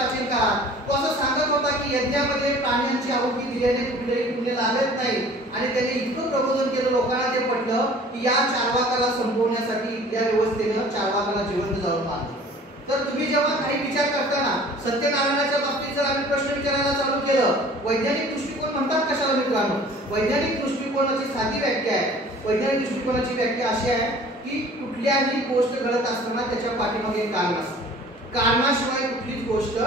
प्राचीन काळात तो असं सांगत होता की यज्ञामध्ये प्राण्यांची आहुती दिल्याने कुठलेही पुण्य लागत नाही आणि त्याने इतकं प्रबोधन केलं लोकांना ते पटलं की या चारवाकाला संपवण्यासाठी इथल्या व्यवस्थेनं चारवाकाला जिवंत जाळून मारलं. तर तुम्ही जेव्हा काही विचार करताना सत्यनारायणाच्या बाबतीत जर आम्ही प्रश्न विचारायला चालू केलं, वैज्ञानिक दृष्टिकोन म्हणतात कशाला मित्रांनो? वैज्ञानिक दृष्टिकोनाची साधी व्याख्या आहे. वैज्ञानिक दृष्टिकोनाची व्याख्या अशी आहे की कुठल्याही गोष्ट घडत असताना त्याच्या पाठीमागे एक कारण असतं. कारणाशिवाय कुठलीच गोष्ट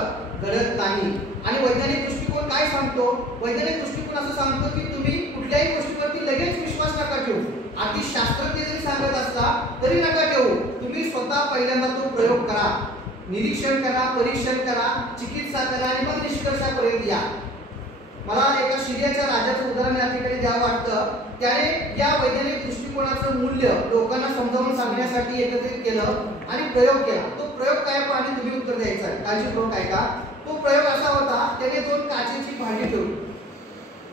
घडत नाही. आणि वैज्ञानिक दृष्टिकोन काय सांगतो? वैज्ञानिक दृष्टिकोन असं सांगतो की तुम्ही कुठल्याही गोष्टीवरती लगेच विश्वास नका ठेवू. अगदी शास्त्रज्ञ जरी सांगत असला तरी नका ठेवू. तुम्ही स्वतः पहिल्यांदा तो प्रयोग करा, निरीक्षण करा, परीक्षण करा, चिकित्सा करा आणि मग निष्कर्षापर्यंत या. मला एका शिर्याच्या राजाचं उदाहरण या ठिकाणी द्यावं वाटतं. त्याने या वैज्ञानिक दृष्टिकोनाचं मूल्य लोकांना समजावून सांगण्यासाठी एकत्रित केलं आणि प्रयोग केला. तो प्रयोग काय पाणी तुम्ही उत्तर द्यायचं आहे. काळजीपूर्वक ऐका. तो प्रयोग असा होता, त्याने 2 काचेची भांडी ठेवली.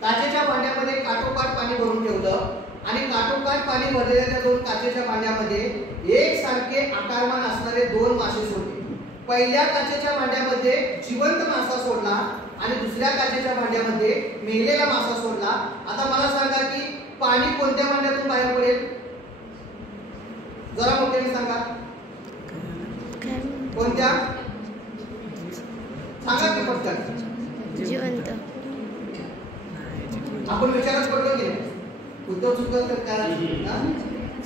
काचेच्या भांड्यामध्ये काठोकाठ पाणी भरून ठेवलं आणि काठोकाठ पाणी भरलेल्या त्या 2 काचेच्या भांड्यामध्ये एकसारखे आकारमान असणारे 2 मासे सोडले. पहिल्या काचेच्या भांड्यामध्ये जिवंत मासा सोडला आणि दुसऱ्या काचेच्या भांड्यामध्ये मेलेला मासा सोडला. आता मला सांगा की पाणी कोणत्या भांड्यातून बाहेर पडेल? जरा मोठ्याने सांगा. कोणत्या? सांगा की पटकन. जिवंत. आपण विचारच पडलो की उद्धव चुकत तर काय?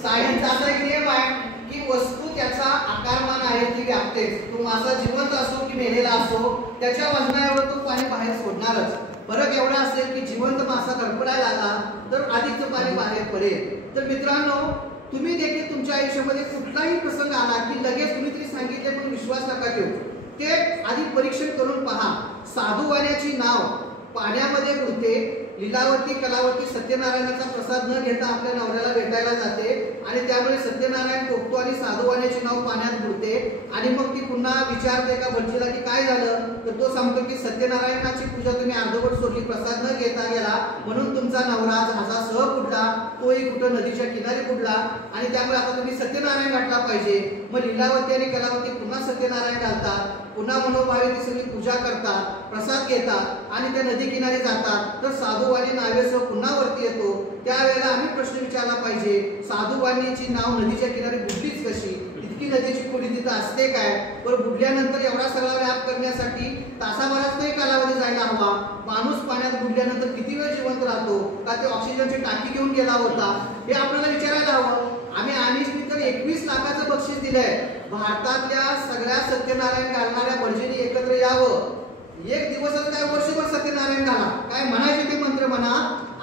सायन्सचा असा एक नियम आहे की वस्तू त्याचा आकारमान आहे ती व्यापतेच. तो मासा जिवंत असो की मेलेला असो त्याच्या वजनावर तो पाणी बाहेर सोडणारच. फरक एवढा असेल की जिवंत मासा कडपडायला आला तर अधिकचं पाणी बाहेर पडेल. तर मित्रांनो, तुम्ही देखील तुमच्या आयुष्यामध्ये कुठलाही प्रसंग आला की लगेच तुम्ही तरी सांगितले पण विश्वास नका ठेवू. ते आधी परीक्षण करून पहा. साधूवाण्याची नाव पाण्यामध्ये बुडते. लीलावती कलावती सत्यनारायणाचा प्रसाद न घेता आपल्या नवऱ्याला भेटायला जाते आणि त्यामुळे सत्यनारायण टोकतो आणि साधूवाण्याची नाव पाण्यात बुडते. आणि मग ती पुन्हा विचारते का भटजीला की काय झालं, तर तो सांगतो की सत्यनारायणाची पूजा तुम्ही अर्धवट सोडली, प्रसाद न घेता गेला म्हणून तुमचा नवरा जहाजासह बुडला, तोही कुठं नदीच्या किनारी बुडला आणि त्यामुळे आता तुम्ही सत्यनारायण घातला पाहिजे. मग लीलावती आणि कलावती पुन्हा सत्यनारायण घालतात, पुन्हा मनोभावे ती सगळी पूजा करतात, प्रसाद घेतात आणि त्या नदी किनारी जातात. तर साधूवाणी नावेसह पुन्हा वरती येतो. त्यावेळेला आम्ही प्रश्न विचारला पाहिजे, साधूवाणीची नाव नदीच्या किनारी बुडलीच कशी? इतकी नदीची खोली तिथं असते काय? पण बुडल्यानंतर एवढा सगळा व्याप करण्यासाठी तासाभरात काही कालावधी जायला हवा. माणूस पाण्यात बुडल्यानंतर किती वेळ जिवंत राहतो? का ते ऑक्सिजनची टाकी घेऊन गेला होता? हे आपल्याला विचारायला हवं. आम्ही अनिशनी तर 21 लाखाचं बक्षीस दिलंय. भारतातल्या सगळ्या सत्यनारायण घालणाऱ्या भटजींनी एकत्र यावं. एक दिवसच काय, वर्षभर सत्यनारायण घाला. काय म्हणायचे ते मंत्र म्हणा.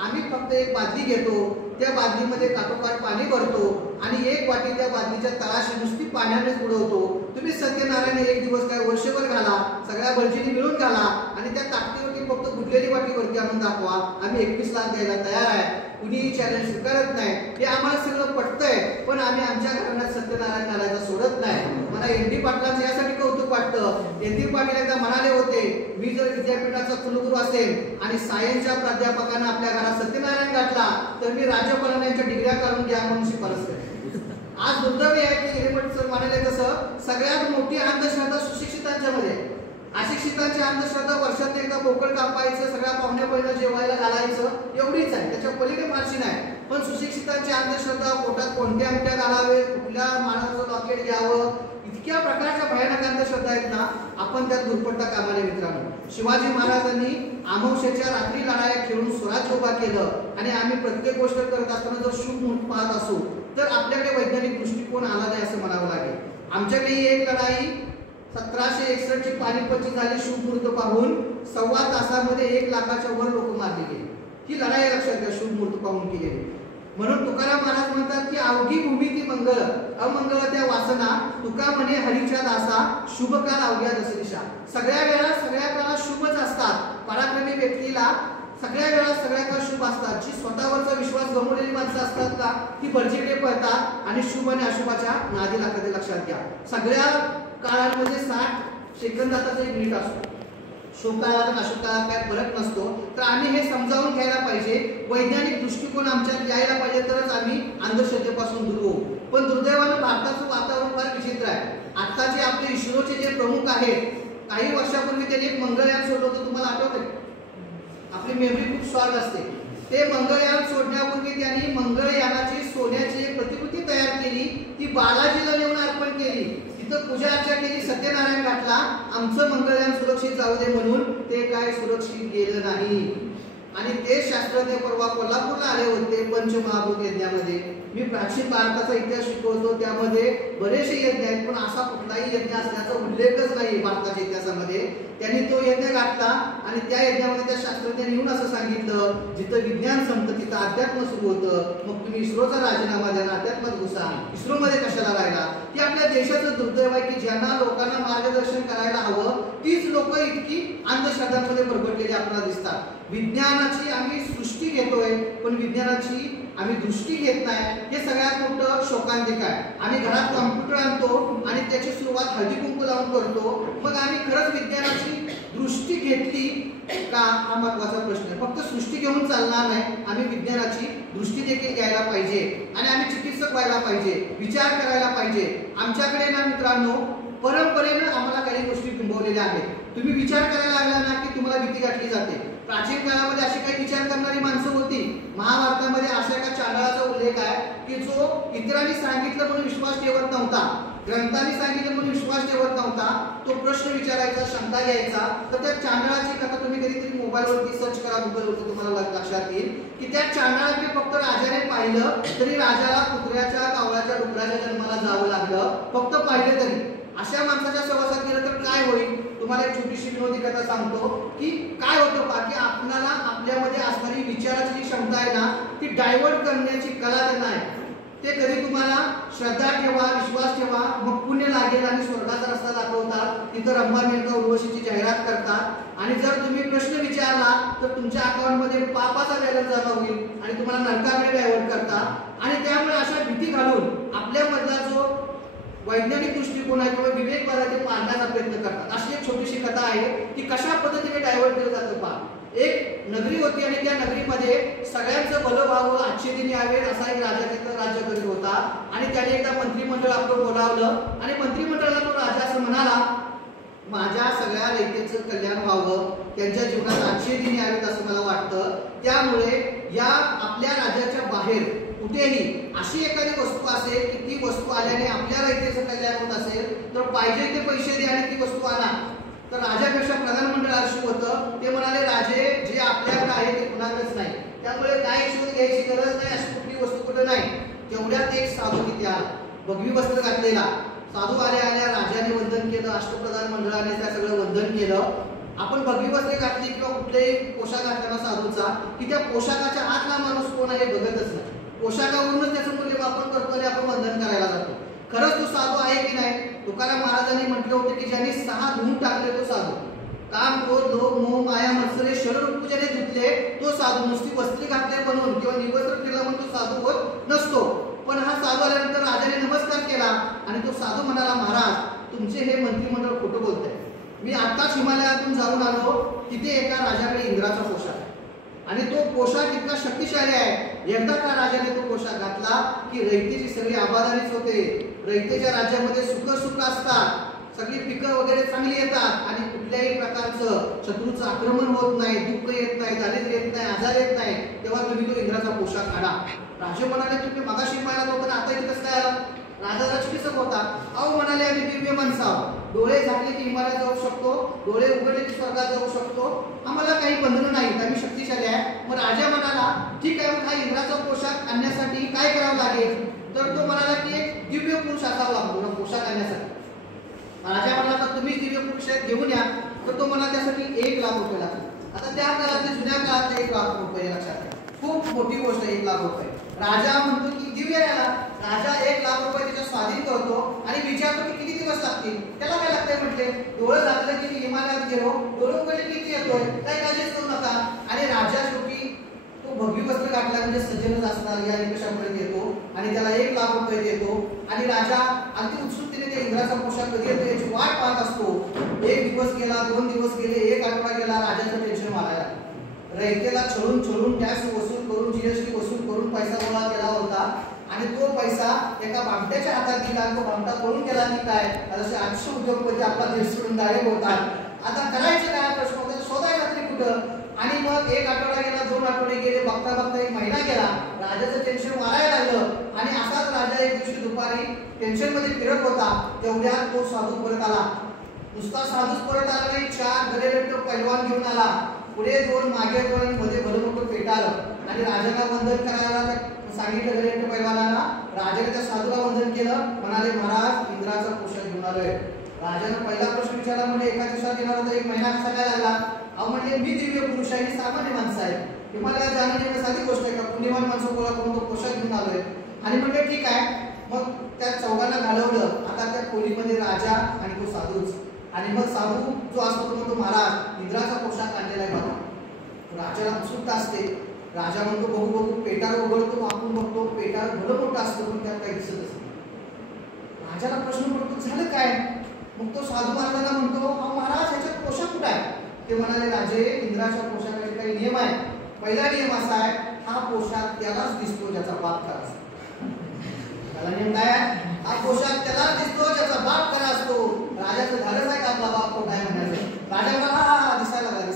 आम्ही फक्त एक बादली घेतो, त्या बादलीमध्ये काठोकाठ पाणी भरतो आणि एक वाटी त्या बादलीच्या तळाशी नुसती पाण्यानेच बुडवतो. तुम्ही सत्यनारायण एक दिवस काय, वर्षभर घाला. सगळ्या भटजींनी मिळून घाला आणि त्या ताकदीवरती फक्त बुडलेली वाटी वरती आणून दाखवा. आम्ही 21 लाख द्यायला तयार आहे. कुणीही चॅलेंज स्वीकारत नाही. हे आम्हाला सगळं पटतंय, पण आम्ही आमच्या घराण्यात सत्यनारायण घालायचं सोडत नाही. मला एन.डी. पाटलांचं यासाठी कौतुक वाटतं. एन.डी. पाटील एकदा म्हणाले होते, मी जर विद्यापीठाचा कुलगुरू असेल आणि सायन्सच्या प्राध्यापकांना आपल्या घरात सत्यनारायण घातला तर मी राज्यपालांना यांच्या डिग्र्या काढून घ्या म्हणून शिफारस करेन. आज दुर्दैव आहे की हिरेमठ सर म्हणाले तसं सगळ्यात मोठी अंधश्रद्धा सुशिक्षितांच्या मध्ये. अशिक्षितांची अंधश्रद्धा वर्षात एकदा बोकड कापायचं, सगळ्या पाहुण्या पहिलं जेवायला घालायचं, एवढीच आहे. त्याच्या पलीकडे फारशी नाही. पण सुशिक्षितांची अंधश्रद्धा पोटात कोणत्या अंगठ्या घालावे, कुठल्या मानाचं लॉकेट घ्यावं, इतक्या प्रकारच्या भयानक अंधश्रद्धा आहेत ना. आपण त्यात दुर्पट्टा कामाने मित्रांनो. शिवाजी महाराजांनी अमावस्येच्या रात्री लढाया खेळून स्वराज्य उभा केलं आणि आम्ही प्रत्येक गोष्ट करत असताना जर शुभ मुहूर्त पाहत असू तर आपल्याकडे वैज्ञानिक दृष्टिकोन आला नाही असं म्हणावं लागेल. आमच्याकडे एक लढाई 1761 ची पानिपतची झाली शुभ मुहूर्त पाहून 1.25 तासामध्ये 1 लाखाच्या वर लोक मारले गेले. ही लढाई लक्षात घ्या, शुभ मुहूर्त पाहून केलेली. म्हणून तुकाराम महाराज म्हणतात की अवघी भूमी ती मंगळ, अमंगळ त्या वासना, तुका म्हणे हरीच्या दासा, शुभ काळ अवघ्या दसदिशा. सगळ्या वेळा सगळ्या काळात शुभच असतात. पराक्रमी व्यक्तीला सगळ्या वेळा सगळ्या काळ शुभ असतात. जी स्वतःवरचा विश्वास गमावलेली माणसं असतात का, ती भटजीकडे पळतात आणि शुभ आणि अशुभाच्या नादी लागतात. लक्षात घ्या, सगळ्या काळांमध्ये 60 सेकंदाचा एक मिनिट असतो. शुभ काळात आणि अशुभ काळात काय फरक नसतो. तर आम्ही हे समजावून घ्यायला पाहिजे. वैज्ञानिक दृष्टिकोन आमच्यात यायला पाहिजे, तरच आम्ही अंधश्रद्धेपासून दूर होऊ. पण दुर्दैवानं भारताचं वातावरण फार विचित्र आहे. आताचे आपले इस्रोचे जे प्रमुख आहेत, काही वर्षापूर्वी त्यांनी एक मंगळयान सोडलं होतं, तुम्हाला आठवतंय? आपली मेमरी खूप शॉर्ट असते. ते मंगळयान सोडण्यापूर्वी त्यांनी मंगळयानाची सोन्याची एक प्रतिकृती तयार केली, ती बालाजीला नेऊन अर्पण केली, तिथं पूजा अर्चा केली, सत्यनारायण घातला, आमचं मंगळयान सुरक्षित जाऊ दे म्हणून. ते काय सुरक्षित गेलं नाही. आणि ते शास्त्रज्ञ परवा कोल्हापूरला आले होते पंचमहाभूत यज्ञामध्ये. मी प्राचीन भारताचा इतिहास शिकवतो, त्यामध्ये बरेचसे यज्ञ आहेत, पण असा कुठलाही यज्ञ असण्याचा उल्लेखच नाही भारताच्या इतिहासामध्ये. त्यांनी तो यज्ञ घातला आणि त्या यज्ञामध्ये त्या शास्त्रज्ञांनी येऊन असं सांगितलं, जिथं विज्ञान संपतं तिथं अध्यात्म सुरू होतं. मग तुम्ही इस्रोचा राजीनामा द्या, अध्यात्मात घुसा, इस्रोमध्ये कशाला राहिला? की आपल्या देशाचं दुर्दैव आहे की ज्यांना लोकांना मार्गदर्शन करायला हवं तीच लोक इतकी अंधश्रद्धांमध्ये भरकटलेली आपल्याला दिसतात. विज्ञानाची आम्ही सृष्टी घेतोय, पण विज्ञानाची आम्ही दृष्टी घेत नाही. हे सगळ्यात मोठं शोकांतिक आहे. आम्ही घरात कॉम्प्युटर आणतो आणि त्याची सुरुवात हळदी कुंकू लावून करतो. मग आम्ही खरंच विज्ञानाची दृष्टी घेतली का, हा महत्वाचा प्रश्न आहे. फक्त सृष्टी घेऊन चालणार नाही, आम्ही विज्ञानाची दृष्टी देखील घ्यायला पाहिजे आणि आम्ही चिकित्सक व्हायला पाहिजे, विचार करायला पाहिजे. आमच्याकडे ना मित्रांनो, परंपरेनं आम्हाला काही गोष्टी बिंबवलेल्या आहेत. तुम्ही विचार करायला लागला ना की तुम्हाला भीती गाठली जाते. प्राचीन काळामध्ये अशी काही विचार करणारी माणसं होती. महाभारतामध्ये अशा एका चांडाळाचा उल्लेख आहे की जो इतरांनी सांगितलं म्हणून विश्वास ठेवत नव्हता, ग्रंथांनी सांगितलं म्हणून विश्वास ठेवत नव्हता. तो प्रश्न विचारायचा, शंका घ्यायचा. तर त्या चांडाळाची कथा तुम्ही कधीतरी मोबाईलवरती सर्च करा, गुगलवरती, तुम्हाला लक्षात येईल की त्या चांडाळाकडे फक्त राजाने पाहिलं तरी राजाला कुत्र्याच्या, कावळ्याच्या, डुकराच्या जन्माला जावं लागलं, फक्त पाहिलं तरी. अशा माणसाच्या सहवासात गेलं तर काय होईल? तुम्हाला एक छोटीशी विनोदी कथा सांगतो की काय होतं पहा, की आपल्याला आपल्यामध्ये असणारी विचाराची जी क्षमता आहे ना, ती डायव्हर्ट करण्याची कला त्यांना आहे. ते कधी तुम्हाला श्रद्धा ठेवा, विश्वास ठेवा, मग पुण्य लागेल आणि स्वर्गाचा रस्ता दाखवतात. तिथं रंभा मेनका उर्वशीची जाहिरात करतात आणि जर तुम्ही प्रश्न विचारला तर तुमच्या अकाउंटमध्ये पापाचा बॅलन्स जमा होईल आणि तुम्हाला नरकाकडे डायव्हर्ट करतात. आणि त्यामुळे अशा भीती घालून आपल्यामधला जो वैज्ञानिक दृष्टिकोन आहे किंवा विवेक ते पाळण्याचा प्रयत्न करतात. अशी एक छोटीशी कथा आहे की कशा पद्धतीने डायव्हर्ट केलं जातं पहा. एक नगरी होती आणि त्या नगरीमध्ये सगळ्यांचं भलं व्हावं, अच्छे दिन यावेत असा एक राजा तिथं राज्य करीत होता. आणि त्याने एकदा मंत्रिमंडळ आपलं बोलावलं आणि मंत्रिमंडळाला तो राजा असं म्हणाला, माझ्या सगळ्या रयतेचं कल्याण व्हावं, त्यांच्या जीवनात अच्छे दिन यावेत असं मला वाटतं. त्यामुळे या आपल्या राज्याच्या बाहेर कुठेही अशी एखादी वस्तू असेल की ती वस्तू आल्याने आपल्या रयतेचं कल्याण होत असेल तर पाहिजे ते पैसे दे आणि ती वस्तू आणा. तर राजापेक्षा प्रधानमंडळ आळशी होतं. ते म्हणाले, राजे जे आपल्याकडे आहे ते कुणाकडेच नाही, त्यामुळे काय शोध घ्यायची गरज नाही, अशी कुठली वस्तू कुठे नाही. तेवढ्यात एक साधू तिथे आला, भगवी वस्त्र घातलेला. साधू आल्या आल्या राजाने वंदन केलं, अष्टप्रधान मंडळाने त्या सगळं वंदन केलं. आपण भगवी वस्त्रे घातली किंवा कुठलेही पोशाख घातला साधूचा की त्या पोशाखाच्या आतला माणूस कोण आहे बघतच नाही. पोशाखावरूनच त्याचं मूल्यमापन करतो आणि आपण वंदन करायला जातो. खरंच तो साधू आहे की नाही? तुकाराम महाराजांनी म्हटलं होतं की ज्यांनी 6 धुवून टाकले तो साधू. काम, क्रोध, लोभ, मोह, माया, मत्सरे शरीर ज्याने धुतले तो साधू. नुसती वस्त्री घातले म्हणून किंवा निर्वस्त्र केला म्हणून तो साधू होत नसतो. पण हा साधू आल्यानंतर राजाने नमस्कार केला आणि तो साधू म्हणाला, महाराज तुमचे हे मंत्रिमंडळ खोटं बोलतंय. मी आताच हिमालयातून जाऊन आलो, तिथे एका राजाकडे इंद्राचा पोशाख आहे आणि तो पोशाख इतका शक्तिशाली आहे. एकदा का राजाने तो पोशाख घातला की रयतेची सगळी आबादारीच होते. रयतेच्या राज्यामध्ये सुख असतात, सगळी पिकं वगैरे चांगली येतात आणि कुठल्याही प्रकारचं शत्रूचं आक्रमण होत नाही, दुःख येत नाही, दारिद्र्य येत नाही, आजार येत नाही. तेव्हा तुम्ही तो इंद्राचा पोशाख काढा. राजे म्हणाले, तुम्ही मगाशी पाहिला होता आता इथे कसं काय आला? राजाला चिकित्सक होता. अहो म्हणाले, आम्ही दिव्य माणसं आहोत. डोळे झाकले की हिमालयात जाऊ शकतो, डोळे उघडले की स्वर्गात जाऊ शकतो, आम्हाला काही बंधनं नाहीत, आम्ही शक्तिशाली आहे. मग राजा म्हणाला, ठीक आहे, मग हा इंद्राचा पोशाख आणण्यासाठी काय करावं लागेल? तर तो म्हणाला की एक दिव्य पुरुष असावा लागतो ना पोशाख आणण्यासाठी. राजा म्हणाला, तुम्हीच दिव्य पुरुष घेऊन या. तर तो म्हणाला, त्यासाठी 1 लाख रुपये लागतात. आता त्या काळातले, जुन्या काळातले 1 लाख रुपये लक्षात घ्या, खूप मोठी गोष्ट आहे 1 लाख रुपये. राजा म्हणतो की दिव्य याला. राजा 1 लाख रुपये त्याच्या स्वाधीन करतो आणि विचारतो की किती दिवस लागतील. त्याला काय लागतंय म्हटले, डोळं झाकलं की हिमालयात गेलो, डोळे उघडले किती येतोय, काय काळजीच करू नका. आणि राजा शेवटी तो भगवी वस्त्र घातला म्हणजे सज्जनच असणार या निकषापर्यंत येतो आणि त्याला 1 लाख रुपये देतो. आणि राजा अगदी उत्सुकतेने त्या इंद्राचा पोशाख कधी येतो याची वाट पाहत असतो. 1 दिवस गेला, 2 दिवस गेले, 1 आठवडा गेला. राजाचं टेन्शन वाढायला, रयतेला छळून टॅक्स वसूल करून, जीएसटी वसूल करून पैसा गोळा केला होता आणि तो पैसा एका भामट्याच्या हातात दिला. तो भामटा पळून गेला की काय, असे 800 उद्योगपती आपला देश सोडून गायब होतात. आता करायचं काय प्रश्न होता, शोधायला तरी कुठं. आणि मग एक आठवडा गेला, 2 आठवडे गेले, बघता बघता 1 महिना गेला. राजाचं टेन्शन वाढायला लागलं आणि असाच राजा एक दिवशी दुपारी टेन्शन मध्ये फिरत होता. तेवढ्यात तो साधू परत आला. नुसता साधूच परत आला नाही, 4 गलेलट्ट पैलवान घेऊन आला. पुढे 2 मागे 2 आणि मध्ये भलं मोठं पेट आलं. आणि राजाला वंदन करायला सांगितलं गलेलट्ट पैलवानाला. राजाने त्या साधूला वंदन केलं. म्हणाले, महाराज इंद्राचा पोशाख घेऊन आलोय. राजाने पहिला प्रश्न विचारला, म्हणजे एका दिवसात येणार होता, 1 महिना कसा काय लागला? अहो म्हणले, मी दिव्य पुरुष आहे, सामान्य माणसं आहे, हिमालयात जाणं येणं साधी गोष्ट आहे का? पुण्यवान माणसं गोळा करून तो पोशाख घेऊन आलोय. आणि म्हणले ठीक आहे. मग त्या चौघांना घालवलं. आता त्या खोलीमध्ये राजा आणि तो साधूच. आणि मग साधू जो असतो तो म्हणतो, महाराज इंद्राचा पोशाख आणलेला आहे बघा. राजाला उत्सुकता असते. राजा म्हणतो, बघू बघू. पेटार उघडतो, आपण बघतो, पेटार भलं मोठं असतं पण त्यात काही दिसत असतं. राजाला प्रश्न पडतो, झालं काय? मग तो साधू महाराजांना म्हणतो, महाराज ह्याच्यात पोशाख कुठं आहे? ते म्हणाले, राजे इंद्राच्या पोशाखाचे काही नियम आहे. पहिला नियम असा आहे, हा पोशाख त्यालाच दिसतो ज्याचा बाप खरा असतो. त्याला नियम काय आहे? हा पोशाख त्यालाच दिसतो ज्याचा बाप खरा असतो. राजाचं धाडस आहे का आपला बाप खोटा आहे म्हणायचं? राजा म्हणा, दिसायला लागला.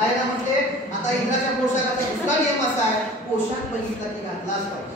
आयला म्हटले, आता इंद्राच्या पोशाखाचा दुसरा नियम असा आहे, पोशाख बघितला की घातलाच पाहिजे.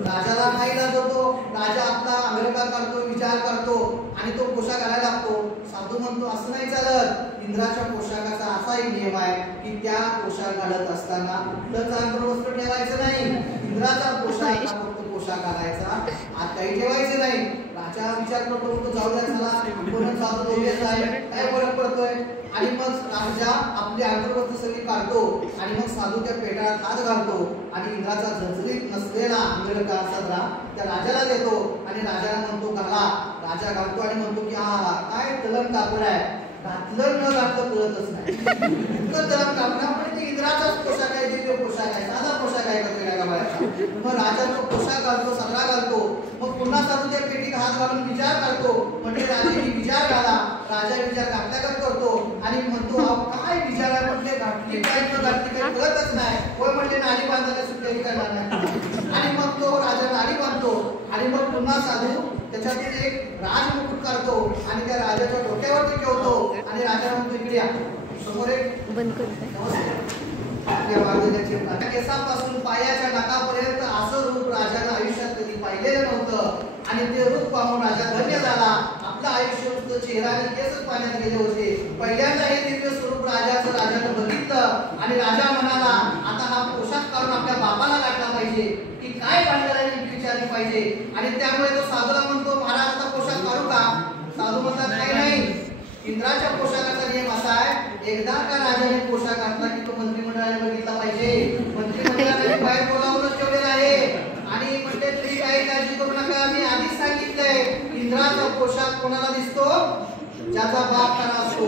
राजाला नाही होतो. राजा आपला अंगरखा करतो, विचार करतो आणि तो पोशाख घालायला लागतो. साधू म्हणतो, असं नाही चालत. इंद्राच्या पोशाखाचा असा एक नियम आहे की त्या पोशाख घालत असताना कुठलं चांगलं वस्त्र ठेवायचं नाही. इंद्राचा पोशाख फक्त पोशाख घालायचा, आत काही ठेवायचं नाही. राजा विचार करतो, तो जाऊ द्या, चला कोण साधू दोघेच आहे, काय फरक पडतोय. आणि मग राजा आपली अंतर्वस्त्र सगळी काढतो आणि मग साधू त्या पेटाळ्यात हात घालतो आणि इंद्राचा झणझणीत नसलेला अंगरखा सदरा त्या राजाला देतो आणि राजाला म्हणतो, घाला. राजा घालतो आणि म्हणतो की हा काय तलम कापड आहे. घातलं न घातलं कळतच नाही. इतकं तलम कापडामुळे ते इंद्राचाच पोशाख आहे, दिव्य पोशाख आहे, साधा पोशाख आहे का पेटा गावाचा. मग राजा तो पोशाख घालतो, सदरा घालतो. मग पुन्हा साधू त्या पेटीत हात घालून विचार करतो. म्हणजे राजाने विचार घाला. राजा विचार घातल्यागत करतो आणि म्हणतो, काय विचार आहे? म्हणजे घातली काय न घातली काय कळतच नाही. होय म्हणजे नाडी बांधायला सुट्टी करणार नाही. आणि मग तो राजा नाडी बांधतो आणि मग पुन्हा साधू त्याच्यातील एक राजमुकुट काढतो आणि त्या राजाच्या डोक्यावरती ठेवतो आणि राजा म्हणतो, इकडे या. समोर एक बंद करतो. केसापासून पायाच्या नाकापर्यंत असं रूप राजाने आयुष्यात कधी पाहिलेलं नव्हतं. आणि ते रूप पाहून राजा धन्य झाला. आपलं आयुष्य नुसतं चेहरा आणि केसच पाण्यात गेले होते. पहिल्यांदा हे दिव्य स्वरूप राजाने बघितलं आणि राजा म्हणाला, आता हा पोशाख काढून आपल्या बापाला लागला पाहिजे की काय भांडणाने विचारली पाहिजे. आणि त्यामुळे तो साधूला म्हणतो, महाराज आता पोशाख काढू का? साधू म्हणतात, काही नाही. इंद्राच्या पोशाखाचा नियम असा आहे, एकदा का राजाने पोशाख घातला की तो मंत्रिमंडळाने बघितला पाहिजे. मंत्रिमंडळाने बाहेर बोलावूनच ठेवलेला आहे. आणि म्हणते, तरी काही काळजी करू नका, मी आधीच सांगितलंय, इंद्राचा पोशाख कोणाला दिसतो? ज्याचा बाप खरा असतो.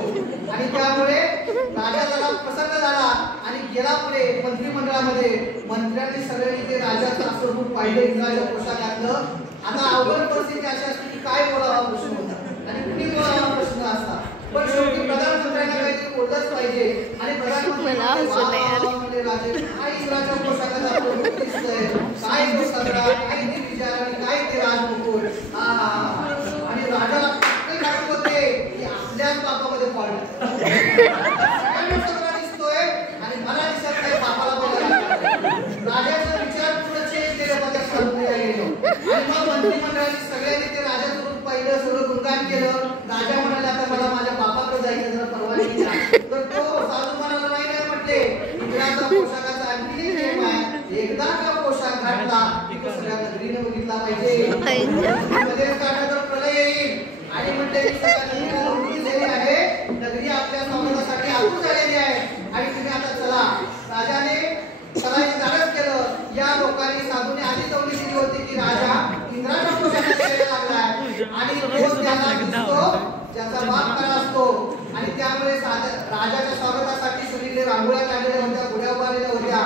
आणि त्यामुळे राजा जरा प्रसन्न झाला आणि गेला पुढे मंत्रिमंडळामध्ये. मंत्र्यांनी सगळ्यांनी ते राजाचं असं रूप पाहिलं, इंद्राच्या पोशाखातलं. आता अवघड परिस्थिती अशी असते की काय बोलावा प्रश्न होता आणि कुणी बोलावा प्रश्न असता. पण शेवटी प्रधानमंत्र्यांना काहीतरी बोललंच पाहिजे. आणि प्रधानमंत्री राजे काय इंद्राच्या पोशाखाचा रूप दिसतंय, काय तो सगळा, काय ते विचार आणि काय ते राजमुकुट. आणि राजाला काय होते की आपल्याच बापामध्ये पडलं. सगळा दिसतोय आणि मला दिसत नाही, बापाला राजाचा विचार पुढे चेंज केलं बघा सांगूया गेलो. आणि मग मंत्रिमंडळाने सगळ्यांनी ते राजाचं रूप पाहिलं, सगळं गुणगान केलं. राजा म्हणाले, आता मला माझ्या बापाकडे जायचं, जरा परवानगी द्या. तर तो साधू म्हणाला, नाही म्हटले, इंद्राचा पोशाखाचा आणखी एक नियम आहे, एकदा का पोशाख घातला की तो सगळ्या नगरीने बघितला पाहिजे. मध्ये काढा तर प्रलय येईल. आणि म्हणते आहे, नगरी आपल्या स्वागतासाठी आतून झालेली आहे आणि तुम्ही आता चला. राजाने चलायचं धाडस केलं. या लोकांनी साधूने आधी तवली दिली होती की राजा इंद्राच्या पोशाखात यायला लागलाय आणि तो त्याला दिसतो ज्याचा बाप खरा असतो. आणि त्यामुळे राजाच्या स्वागतासाठी सगळीकडे रांगोळ्या काढलेल्या होत्या, गुढ्या उभारलेल्या होत्या.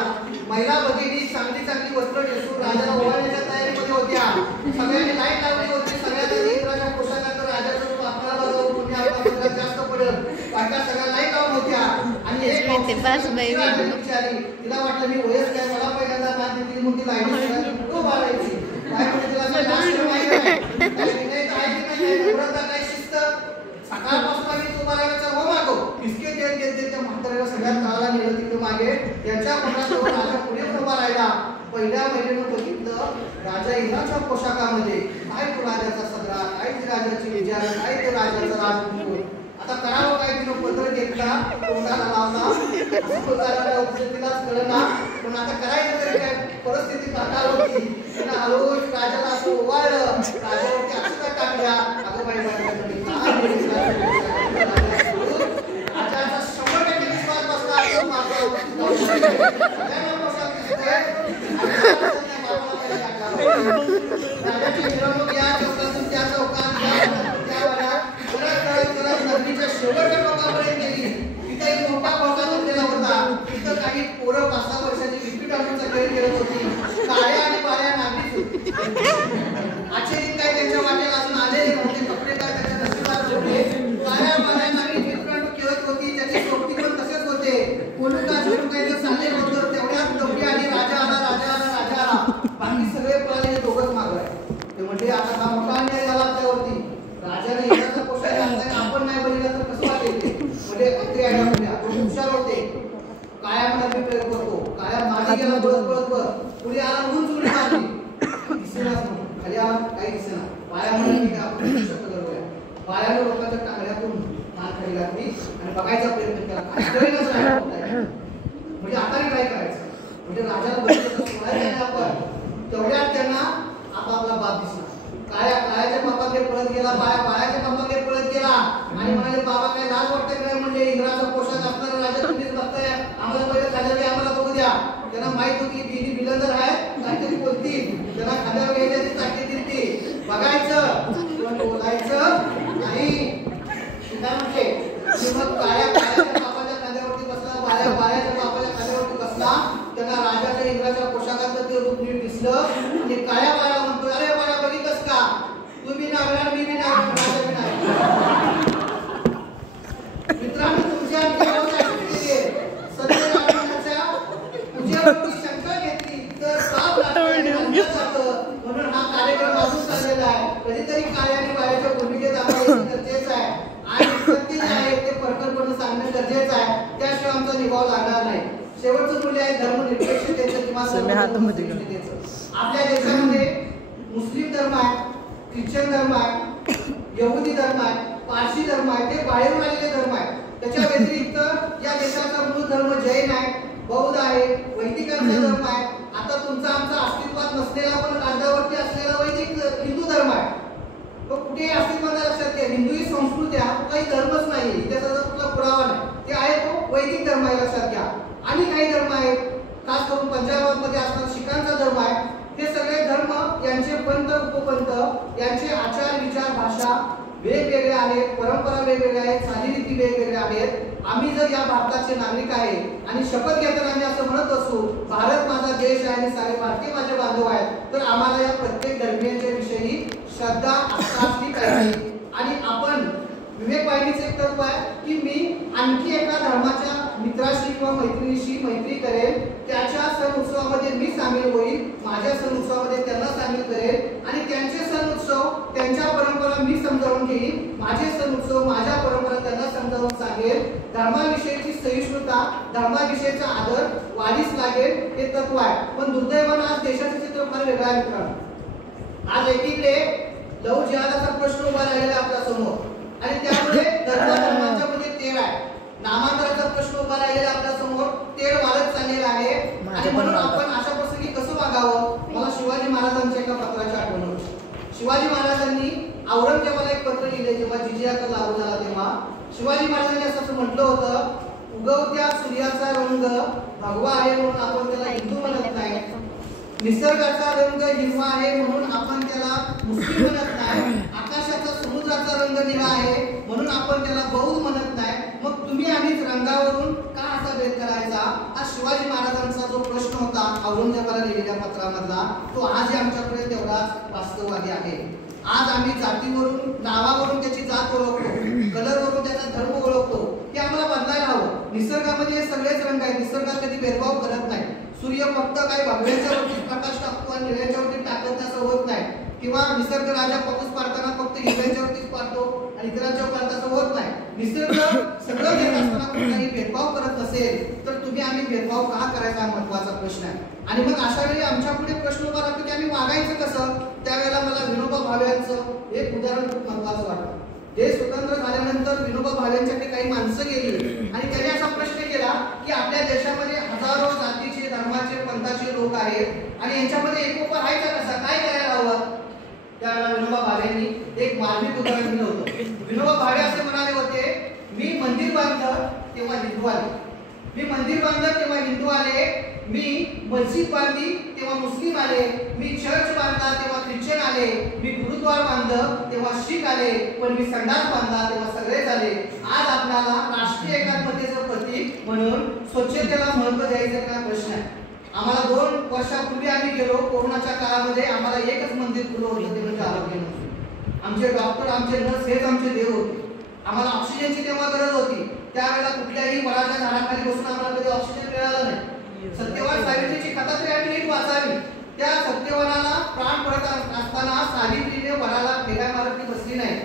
महिला भगिनी चांगली चांगली वस्त्र नेसून राजाला ओवाळण्याच्या तयारीमध्ये होत्या. सगळ्यांनी लाईट लावली होती. सगळ्यांनी इंद्राच्या पोशाखात राजाचं रूप आपल्याला बघावं, पुण्य आपल्याला जास्त पडेल. बायका सगळ्या लाईट लावून होत्या. आणि एक विचारली, तिला वाटलं मी वयस काय, मला पहिल्यांदा मान देतील म्हणून ती लाईट कुठं उभारायची. काय म्हणजे तिला काय शिस्त सकाळपासून आम्ही उभा राहायचा हो मागो इसके देत देत त्या म्हाताऱ्याला सगळ्यात काळाला नेलं तिकडे मागे याच्या मनात राजा पुढे उभा राहिला. पहिल्या महिन्यानं बघितलं राजा इंद्राच्या पोशाखामध्ये, काय तो राजाचा सदरा, काय ती राजाची विचार, काय ते राजाचा राजमुकुट. आता करावं काय, तिनं पत्र घेतला, तोंडाला लावला, तिलाच कळना, पण आता करायचं तरी काय, परिस्थिती काटाळ होती. तिनं हळूहळू राजाला असं ओवाळलं, राजावरती अक्षता टाकल्या. अगं बाई राजाचा 100% विश्वास बसला. राजाची मिरवणूक या चौकातून त्या चौकात नदीच्या शेवटच्या टोकापर्यंत गेली. तिथे एक मोठा भोका झोपलेला होता. तिथं काही पोरं 5-6 वर्षाची विपीट आणूनचा खेळ खेळत होती. काळ्या आणि पाळ्या नागरीच होती. आश्चर्य काय त्यांच्या वाटेला अजून आलेले नव्हते. कपडे काय त्याच्या नशिबात होते. काळ्या पाळ्या नागरीच विपीट खेळत होती. त्याची सोबती पण तसेच होते. कोणूका झुणुकायचं चालले होतं. तेवढ्यात टोपी आली. राजा आला, राजा आला, राजा आला. बाकी सगळे पळाले, दोघंच मागवाय. ते म्हणजे आता हा मोठा अन्याय झाला आपल्यावरती. राजाने इंद्राचा पोशाख घातलाय, आपण नाही बघितलं तर कसं वाटेल ते. म्हणजे काहीतरी आयडिया म्हणजे आपण हुशार होते. काळ्या मनात प्रयोग करतो. काळ्या मागे गेला पळत पुढे आला म्हणून चुरी मारली. दिसेनाच म्हणून खाली आला काही दिसेना. पाया म्हणून की आपण शब्द करूया. पायाने लोकांच्या टांगड्यातून मान खाली घातली आणि बघायचा प्रयत्न केला. कळेलच नाही म्हणजे आता काय करायचं. म्हणजे राजाला बघितलं सोडायचं आपण. तेवढ्यात त्यांना आपला बाप दिसला. काळ्याच्या बापाकडे पळत गेला. बाळ्याच्या बापाकडे पळत गेला आणि म्हणाले बाबा काय लाज वाटते काय. म्हणजे इंद्राचा पोशाख असणारा राजा तुम्हीच बघताय. आम्हाला पहिले खांद्यावर आम्हाला बघू द्या. त्यांना माहित होती बिनी बिलंदर आहे काहीतरी बोलतील. त्यांना खांद्यावर घ्यायची ताकद दिली. बघायचं पण बोलायचं नाही. काय म्हणते मग काळ्याच्या बापाच्या खांद्यावरती बसला. बाळ्याच्या बापाच्या खांद्यावरती बसला. त्यांना राजाच्या इंद्राच्या पोशाखाचं ते रूप नीट दिसलं आणि काळ्या बाळा म्हणतो अरे बाळा बघितलंस का, तू बी नागणार मी बी नागणार राजा बी नागणार. मित्रांनो तुमच्या सत्यनारायणाच्या पूजेवरती शंका घेतली तर पाप लागतं म्हणून हा कार्यक्रम अजून चाललेला आहे. कधीतरी काळ्या आणि बाळ्याच्या भूमिकेत आम्हाला गरजेचं आहे आणि सत्य जे आहे ते परखडपणे सांगणं गरजेचं आहे. त्याशिवाय आमचा निभाव लागणार नाही. शेवटचं मूल्य आहे धर्मनिरपेक्षतेचं किंवा आपल्या देशामध्ये मुस्लिम धर्म आहे, ख्रिश्चन धर्म आहे, यहुदी धर्म आहे, पारसी धर्म आहे. ते बाहेरून आलेले धर्म आहे. त्याच्या व्यतिरिक्त या देशाचा मूळ धर्म जैन आहे, बौद्ध आहे, वैदिकांचा धर्म आहे. आता तुमचा आमचा अस्तित्वात नसलेला पण राज्यावरती असलेला वैदिक हिंदू धर्म आहे. तो कुठेही अस्तित्वात लक्षात घ्या. हिंदू ही संस्कृती आहे, काही धर्मच नाही. इतिहासाचा कुठला पुरावा नाही. ते आहे तो वैदिक धर्म आहे लक्षात घ्या. आणि काही धर्म आहेत खास करून पंजाबमध्ये असणारा शिखांचा धर्म आहे. हे सगळे धर्म यांचे पंत उपपंत यांचे आचार विचार भाषा वेगवेगळे आहेत. परंपरा वेगवेगळ्या आहेत. चालीरीती वेगवेगळ्या आहेत. आम्ही जर या भारताचे नागरिक आहे आणि शपथ घेताना आम्ही असं म्हणत असू भारत माझा देश आहे आणि सारे भारतीय माझे बांधव आहेत तर आम्हाला या प्रत्येक धर्मियांच्या विषयी श्रद्धा असली पाहिजे. आणि आपण विवेक वाहिनीचे एक तत्व आहे की मी आणखी एका धर्माच्या मित्राशी किंवा मैत्रिणीशी मैत्री करेल. त्याच्या सण उत्सवामध्ये मी सामील होईल. माझ्या सण उत्सवामध्ये त्यांना सामील करेल आणि त्यांचे सण उत्सव त्यांच्या परंपरा मी समजावून घेईन. माझे सण उत्सव माझ्या परंपरा त्यांना समजावून सांगेल. धर्माविषयीची सहिष्णुता धर्माविषयीचा आदर वाढीस लागेल हे तत्व आहे. पण दुर्दैवानं आज देशाचे चित्र फार वेगळं आहे मित्रांनो. आज एकीकडे लव जिहादाचा प्रश्न उभा राहिलेला आपल्या समोर आणि त्यामुळे धर्मांच्या मध्ये तेढ आहे. नामांतराचा प्रश्न उभा राहिलेला आपल्या समोर तेढ वाढत चाललेला आहे. आणि म्हणून आपण अशा प्रसंगी कसं वागावं. मला शिवाजी महाराजांच्या एका पत्राची आठवण होती. शिवाजी महाराजांनी औरंगजेबाला एक पत्र लिहिले जेव्हा जिजिया कर लागू झाला तेव्हा. शिवाजी महाराजांनी असं म्हटलं होतं उगवत्या सूर्याचा रंग भगवा आहे म्हणून आपण त्याला हिंदू म्हणत नाही. निसर्गाचा रंग हिरवा आहे म्हणून आपण त्याला मुस्लिम म्हणत नाही. आकाशाचा समुद्राचा रंग निळा आहे म्हणून आपण त्याला बौद्ध म्हणत नाही. मग तुम्ही आम्हीच रंगावरून का असा भेद करायचा. हा शिवाजी महाराजांचा जो प्रश्न होता औरंगजेबाला लिहिलेल्या पत्रामधला तो आजही आमच्याकडे तेवढाच वास्तववादी आहे. आज आम्ही जातीवरून नावावरून त्याची जात ओळखतो, कलरवरून त्याचा धर्म ओळखतो. हे आम्हाला बदलायला हवं. निसर्गामध्ये सगळेच रंग आहेत. निसर्गात कधी भेदभाव करत नाही. सूर्य फक्त काही भगव्याच्या वरती प्रकाश टाकतो आणि निळ्याच्या वरती टाकत असं होत नाही. किंवा निसर्ग राजा पाऊस पडताना फक्त हिरव्याच्या वरतीच वाटतो आणि इतरांच्या उपरांत असं होत नाही. निसर्ग सगळं देत असताना कोणताही भेदभाव करत नसेल तर तुम्ही आम्ही भेदभाव का करायचा हा महत्वाचा प्रश्न आहे. आणि मग अशा वेळी आमच्या पुढे प्रश्न उभा राहतो की आम्ही वागायचं कसं. त्यावेळेला मला विनोबा भावेंचं एक उदाहरण खूप महत्वाचं वाटतं. जे स्वतंत्र झाल्यानंतर विनोबा भावेंच्याकडे काही माणसं गेली आणि त्यांनी असा प्रश्न केला की आपल्या देशामध्ये हजारो जातीचे धर्माचे पंथाचे लोक आहेत आणि यांच्यामध्ये एकोपा राहायचा कसा, काय करायला हवं. त्यावेळेला विनोबा भावेंनी एक मार्मिक उदाहरण दिलं होतं. विनोबा भावे असे म्हणाले होते, मी मंदिर बांधलं तेव्हा हिंदू आले, मी मंदिर बांधलं तेव्हा हिंदू आले, मी मस्जिद बांधली तेव्हा मुस्लिम आले, मी चर्च बांधला तेव्हा ख्रिश्चन आले, मी गुरुद्वार बांधलं तेव्हा शीख आले, पण मी संडास बांधला तेव्हा सगळेच आले. आज आपल्याला राष्ट्रीय एकात्मतेचं प्रतीक म्हणून स्वच्छतेला महत्त्व द्यायचं का प्रश्न आहे. आम्हाला 2 वर्षापूर्वी आम्ही गेलो, कोरोनाच्या काळामध्ये आम्हाला एकच मंदिर खुलं होतं, ते म्हणजे आरोग्य मंदिर. आमचे डॉक्टर आमचे नर्स हेच आमचे देव होते. आम्हाला ऑक्सिजनची तेव्हा गरज होती. त्यावेळेला कुठल्याही वडाच्या झाडाखाली बसून आम्हाला कधी ऑक्सिजन मिळालं नाही. सत्यवान सावित्रीची कथा तरी आम्ही नीट वाचावी. त्या सत्यवानाला प्राण पडत असताना सावित्रीने वडाला फेऱ्या मारत ती बसली नाही.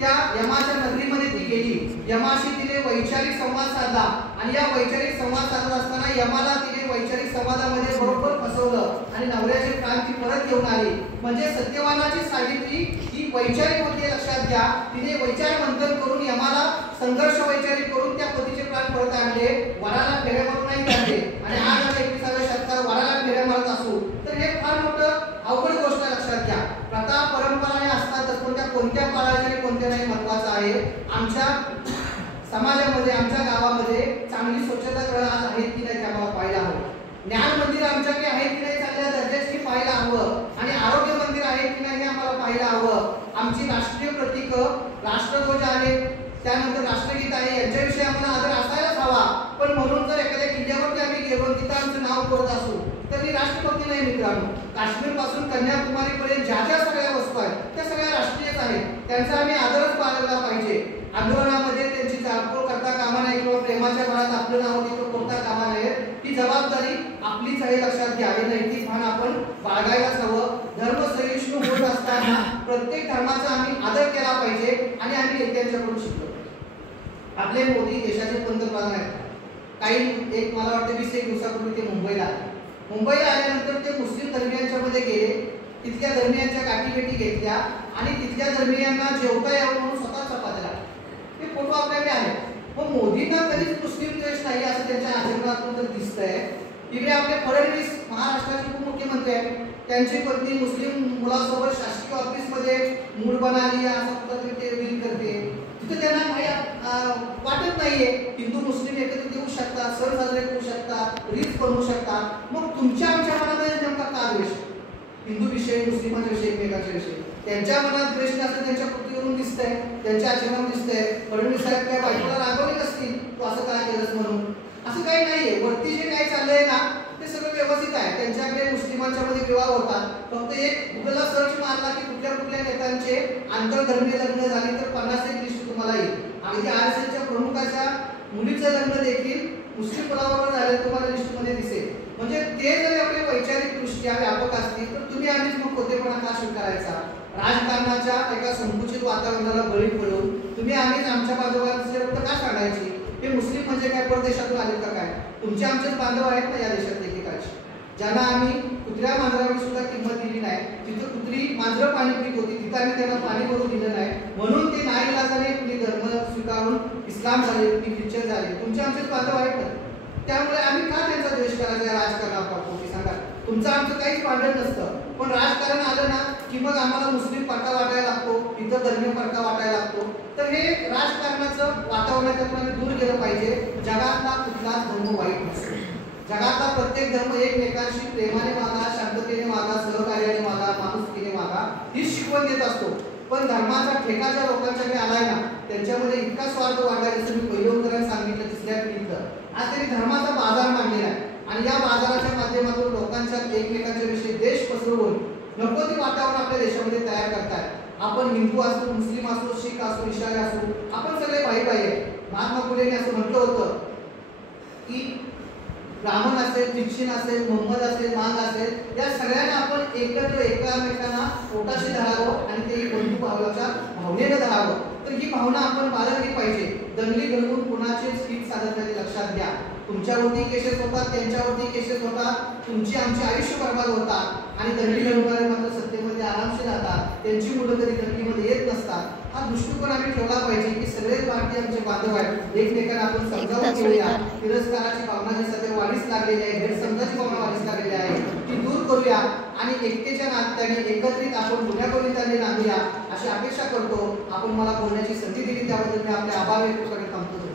त्या यमाच्या नगरीमध्ये ती गेली. यमाशी तिने वैचारिक संवाद साधला आणि या वैचारिक संवाद साधत असताना यमाला तिने वैचारिक संवादामध्ये बरोबर फसवलं आणि नवऱ्याची प्राण ती परत घेऊन आली. म्हणजे सत्यवानाची सावित्री ही वैचारिक होती, लक्षात घ्या. तिने वैचार मंथन करून यमाला संघर्ष वैचारिक करून त्या पतीचे प्राण परत आणले, वडाला फेऱ्या मारून नाही काढले. आणि आज आपण 21व्या शतकात वडाला फेऱ्या मारत असू तर हे फार मोठं अवघड गोष्ट आहे, लक्षात घ्या. प्रथा परंपरा हे असतातच, पण त्या कोणत्या पाळायच्या आणि कोणत्या नाही महत्वाचं आहे. आमच्या समाजामध्ये आमच्या गावामध्ये चांगली स्वच्छतागृह आज आहेत की नाही ते आम्हाला पाहायला हवं. ज्ञान मंदिर आमच्याकडे आहेत की नाही चांगल्या दर्जाची पाहायला हवं. आणि आरोग्य मंदिर आहेत की नाही हे आम्हाला पाहायला हवं. आमची राष्ट्रीय प्रतीक राष्ट्रध्वज आहे, त्यानंतर राष्ट्रगीत आहे, यांच्याविषयी आम्हाला आदर असायलाच हवा. पण म्हणून जर एखाद्या किल्ल्यावरती आम्ही गेलो तिथं आमचं नाव करत असू तर ही राष्ट्रभक्ती नाही मित्रांनो. काश्मीर पासून कन्याकुमारी पर्यंत ज्या ज्या सगळ्या वस्तू आहेत त्या सगळ्या राष्ट्रीयच आहेत, त्यांचा आम्ही आदरच बाळगला पाहिजे. आंदोलनामध्ये त्यांची जाळपोळ करता कामा नाही किंवा प्रेमाच्या भरात आपलं नाव तिथं कोणता कामा नये. ही जबाबदारी आपलीच आहे, लक्षात घ्या. हे नैतिक भान आपण बाळगायलाच हवं. धर्म सहिष्णू होत असताना प्रत्येक धर्माचा आम्ही आदर केला पाहिजे आणि आम्ही नेत्यांच्याकडून शिकलो. आपले मोदी देशाचे पंतप्रधान आहेत. एक मला वाटतं 20 दिवसापूर्वी ते मुंबईला आल्यानंतर ते मुस्लिम धर्मियांच्या मध्ये गेले, तिथल्या धर्मियांच्या गाठीभेटी घेतल्या आणि तिथल्या धर्मियांना जेवता यावं म्हणून स्वतः चपात्या लागल्या. हे फोटो आपल्याकडे आहे. पण मोदींना कधीच मुस्लिम द्वेष नाही असं त्यांच्या आचरणातून तर दिसतंय. इकडे आपले फडणवीस महाराष्ट्राचे उपमुख्यमंत्री आहेत, त्यांची पत्नी मुस्लिम मुलासोबत शासकीय ऑफिसमध्ये मूड बनाली असं कुठं ते रील करते. तिथे त्यांना काही वाटत नाहीये. हिंदू मुस्लिम एकत्र येऊ शकतात, सण साजरे करू शकतात, रील्स बनवू शकतात. मग तुमच्या आमच्या मनामध्ये नेमका का द्वेष? हिंदू विषयी, मुस्लिमांच्या विषयी, एकमेकांच्या विषयी त्यांच्या मनात द्वेष नसतं, त्यांच्या कृतीवरून दिसतंय, त्यांच्या आचरणावर दिसतंय. फडणवीस साहेब काय बायकोला रागवले नसतील तू असं काय केलंस म्हणून, असं काही नाहीये. वरती जे काही चाललंय ना ते सगळं व्यवस्थित आहे. त्यांच्याकडे मुस्लिमांच्या मध्ये विवाह होतात. फक्त एक गुगलला सर्च मारला की कुठल्या कुठल्या नेत्यांचे आंतरधर्मीय लग्न झाली तर 50 लिस्ट तुम्हाला येईल. आणि त्या RSSच्या प्रमुखाच्या मुलीचं लग्न देखील मुस्लिम मुलाबरोबर झालं तुम्हाला लिस्टमध्ये दिसेल. म्हणजे ते जर एवढे वैचारिक दृष्ट्या व्यापक असतील तर तुम्ही आम्हीच मग खोटेपणा का स्वीकारायचा. राजकारणाच्या एका संकुचित वातावरणाला बळी पडून तुम्ही आम्हीच आमच्या बांधवांची गोष्ट का सांगायची. हे मुस्लिम म्हणजे काय परदेशातून आले का काय? तुमचे आमचेच बांधव आहेत ना या देशात एकेकाचे, ज्यांना आम्ही कुत्र्या मांजरावी सुद्धा किंमत दिली नाही. जिथं कुत्री मांजरं पाणी पित होती तिथं आम्ही त्यांना पाणी भरून दिलं नाही. म्हणून ते नाईलाजाने कुणी धर्म स्वीकारून इस्लाम झाले, कुणी ख्रिश्चन झाले. तुमचे आमचेच बांधव आहेत ना. त्यामुळे आम्ही का त्यांचा द्वेष करायचा राजकारणात सांगा. तुमचं आमचं काहीच भांडण नसतं. पण राजकारण आलं ना की मग आम्हाला मुस्लिम पडका वाटायला लागतो, इतर धर्मीय पडका वाटायला लागतो. तर हे राजकारणाचं वातावरणातून आम्ही दूर गेलं पाहिजे. जगातला कुठलाच धर्म वाईट नसतो. जगातला प्रत्येक धर्म एकमेकांशी प्रेमाने वागा, शांततेने वागा, सहकार्याने वागा, माणुसकीने वागा ही शिकवण देत असतो. पण धर्माचा ठेका ज्या लोकांच्याकडे आलाय ना त्यांच्यामध्ये इतका स्वार्थ वाढलाय. जसं मी पहिल्या उदाहरण सांगितलं तिसऱ्या पिढीतलं, आज त्यांनी धर्माचा बाजार मांडलेला आहे आणि या बाजाराच्या माध्यमातून लोकांच्या एकमेकांच्या विषयी देश पसरवून नको ते वातावरण आपल्या देशामध्ये तयार करतायत. आपण हिंदू असो, मुस्लिम असो, शीख असो, इशारी असो, आपण सगळे भाई भाई आहे. महात्मा फुलेंनी असं म्हटलं होतं की ब्राह्मण असेल, ख्रिश्चन असेल, मोहम्मद असेल, मांग असेल, या सगळ्यांना आपण एकत्र एकामेकांना पोटाशी धरावं आणि ते बंधू भावाच्या भावनेनं धरावं. तर ही भावना आपण बाळगली पाहिजे. दंगली घडवून कुणाचेच हित साधत नाही लक्षात घ्या. तुमच्यावरती केसेस होतात, त्यांच्यावरती केसेस होतात, तुमची आमची आयुष्य बर्बाद होतात आणि दंगली घडवणारे मात्र सत्तेमध्ये आरामशीर राहतात. त्यांची मुलं कधी दंगलीमध्ये येत नसतात. हा दृष्टिकोन आम्ही ठेवला पाहिजे की सगळेच भारतीय आमचे बांधव आहेत. एकमेकांना आपण समजावून घेऊया. तिरस्काराची भावना जी सध्या वाढीस लागलेली आहे, गैरसमजाची भावना वाढीस लागलेली आहे, ती दूर करूया आणि एकतेच्या नात्याने एकत्रित आपण गुन्ह्यागोविंदाने नांदूया अशी अपेक्षा करतो. आपण मला बोलण्याची संधी दिली त्याबद्दल मी आपले आभार व्यक्त करत थांबतो.